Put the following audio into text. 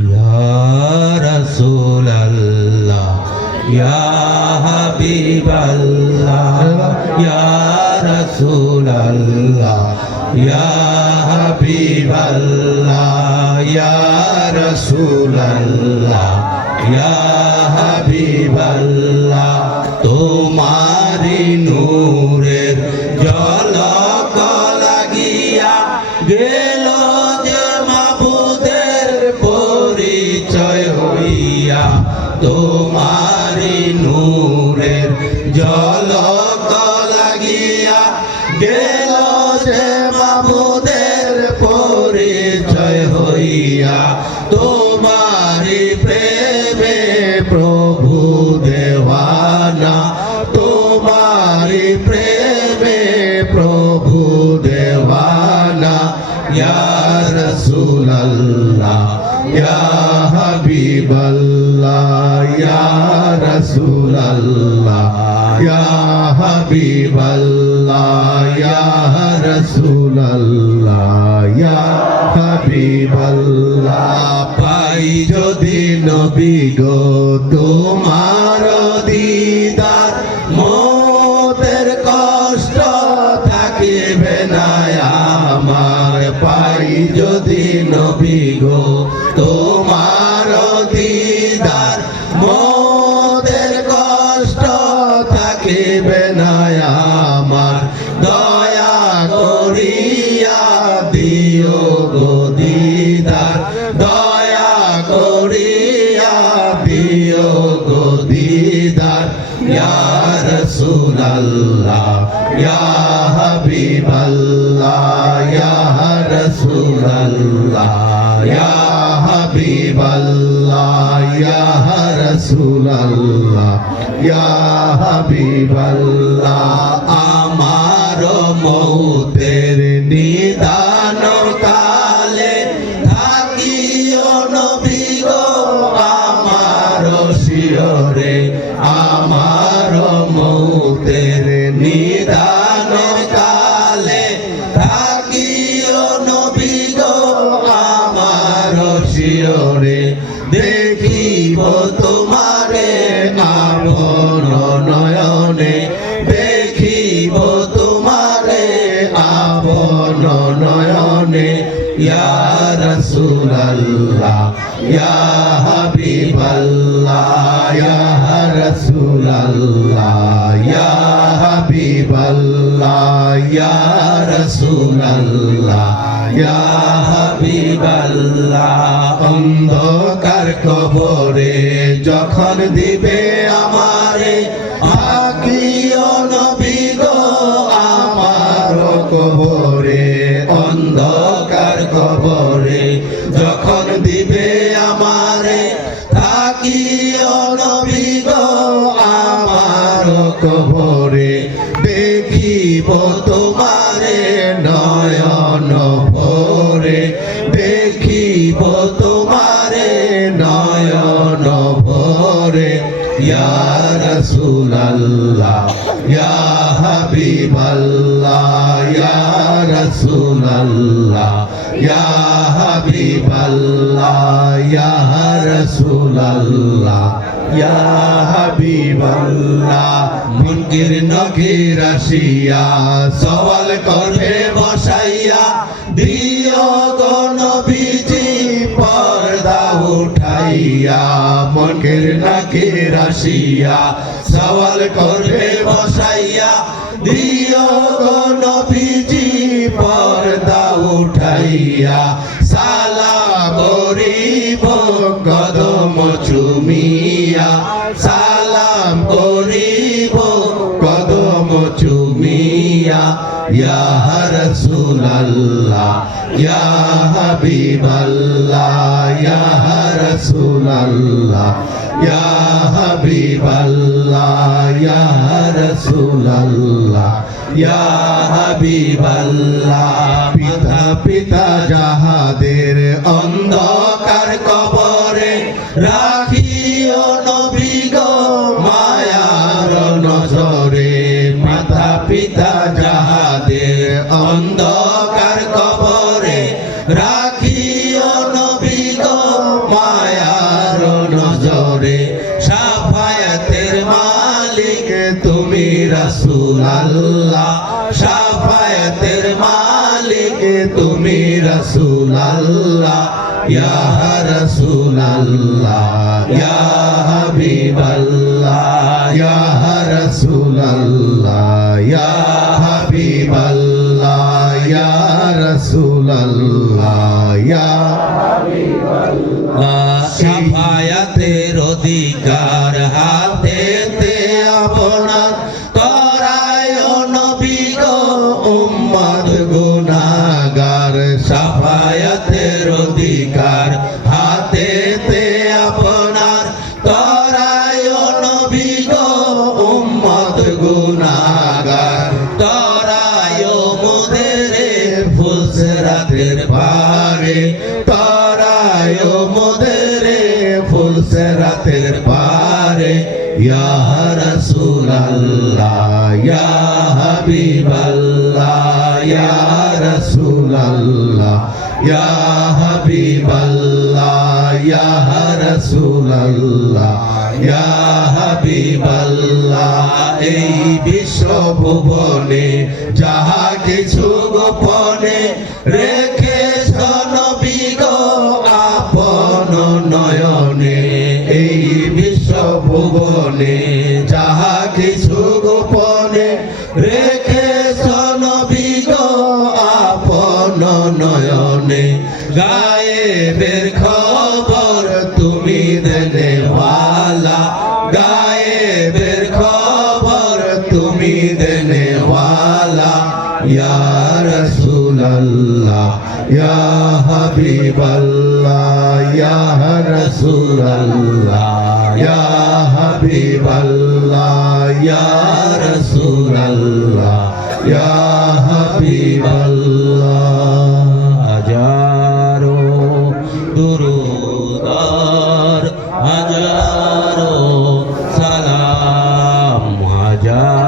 Ya Rasulallah, Ya Habiballah, Ya Rasulallah, Ya Habiballah, Ya Rasulallah, Ya Habiballah, তোমারি নূরের ঝলক লাগিয়া গেল যে মাবুদের পরিচয় হইয়া, তোমারি নূরের ঝলক লাগিয়া গেল যে মাবুদের পরিচয় হইয়া, তোমারি প্রেমে প্রভু দেওয়ানা, তোমারি প্রেমে প্রভু দেওয়ানা, ইয়া রাসূলুল্লাহ, ইয়া হাবিবাল্লাহ, ইয়া রাসূলুল্লাহ, ইয়া হাবিবাল্লাহ, ইয়া রাসূলুল্লাহ, ইয়া হাবিবাল্লাহ। পাই যদি নবী গো তোমার দিদার, মতের কষ্ট থাকিবে না আমার। পাই যদি নবী গো তোমার দিদার, মতের কষ্ট থাকিবে না আমার। দয়া করিয়া দিও গো দিদার, দয়া করিয়া দিও গো দিদার, ইয়া রাসূলুল্লাহ, ইয়া হাবিবাল্লাহ, ইয়া রাসূলুল্লাহ, ইয়া হাবিবাল্লাহ, ইয়া রাসূলুল্লাহ, ইয়া হাবিবাল্লাহ। আমার মৌতের নিদান কালে থাকিও নবী গো আমার শিয়রে, আমার মৌতের নিদান কালে থাকিও নবী গো আমার শিয়রে। দেখিব তোমারে আপন নয়নে, দেখিব তোমারে আপন নয়নে, ইয়া রাসূলুল্লাহ, ইয়া হাবিবাল্লাহ, ইয়া রাসূলুল্লাহ, ইয়া হাবিবাল্লাহ, ইয়া রাসূলুল্লাহ, ইয়া হাবিবাল্লাহ। অন্ধকার কবরে যখন দিবে আমারে থাকিও নবী গো আমার কবরে, অন্ধকার কবরে যখন দিবে আমারে থাকিও নবী গো আমার কবরে। দেখিব তোমারে নয়ন ভরে, দেখিব তোমারে নয়ন ভরে, ইয়া রাসূলুল্লাহ, ইয়া হাবিবাল্লাহ, ইয়া রাসূলুল্লাহ, ইয়া হাবিবাল্লাহ, ইয়া রাসূলুল্লাহ, ইয়া হাবিবাল্লাহ। মুনকির নকির আসিয়া সওয়াল করবে বসাইয়া, দিও গো নবীজি পর্দা উঠাইয়া। মুনকির নকির আসিয়া সওয়াল করবে বসাইয়া, দিও গো নবীজি পর্দা উঠাইয়া। সালাম করিব কদম চুমিয়া, সালাম করিব কদম চুমিয়া, ইয়া রাসূলুল্লাহ, ইয়া হাবিবাল্লাহ, ইয়া রাসূলুল্লাহ, ইয়া হাবিবাল্লাহ, ইয়া রাসূলুল্লাহ, ইয়া হাবিবাল্লাহ। পিতা পিতা যাহাদের অন্ধকার কবরে রাখিও নবী গো মায়ার নজরে। মাতা পিতা যাহাদের অন্ধকার কবরে রাখিও নবী গো রাসূলুল্লাহ শাফায়াতের মালিক তুমি রাসূলুল্লাহ ইয়া রাসূলুল্লাহ ইয়া হাবিবাল্লাহ ইয়া রাসূলুল্লাহ ইয়া হাবিবাল্লাহ ইয়া রাসূলুল্লাহ ইয়া হাবিবাল্লাহ শাফায়াতের অধিকার হাতেতে আপনার করায় নবী গো উম্মত গুনাহগার শাফায়াতের অধিকার হাতেতে আপনার করায় নবী গো উম্মত গুনাহগার করায় মোদের ফুলসরাতের পারে করায় মোদের ফুলসরাতের পারে ইয়া রাসূলুল্লাহ ইয়া হাবিবাল্লাহ ইয়া রাসূলুল্লাহ ইয়া হাবিবাল্লাহ ইয়া রাসূলুল্লাহ ইয়া হাবিবাল্লাহ এই বিশ্ব ভুবনে যাহা কিছু গোপনে রেখেছ নবী গো আপন নয়নে এই বিশ্ব ভুবনে যাহা কিছু গোপনে রেখেছ নবী গো আপন নয়নে গায়েবের খবর তুমি দেনেওয়ালা গায়েবের খবর তুমি দেনেওয়ালা ইয়া রাসূলুল্লাহ ইয়া হাবিবাল্লাহ ইয়া রাসূলুল্লাহ ইয়া হাবিবাল্লাহ ইয়া রাসূলুল্লাহ ইয়া হাবিবাল্লাহ হাজারো দুরূদ হাজারো সালাম হাজার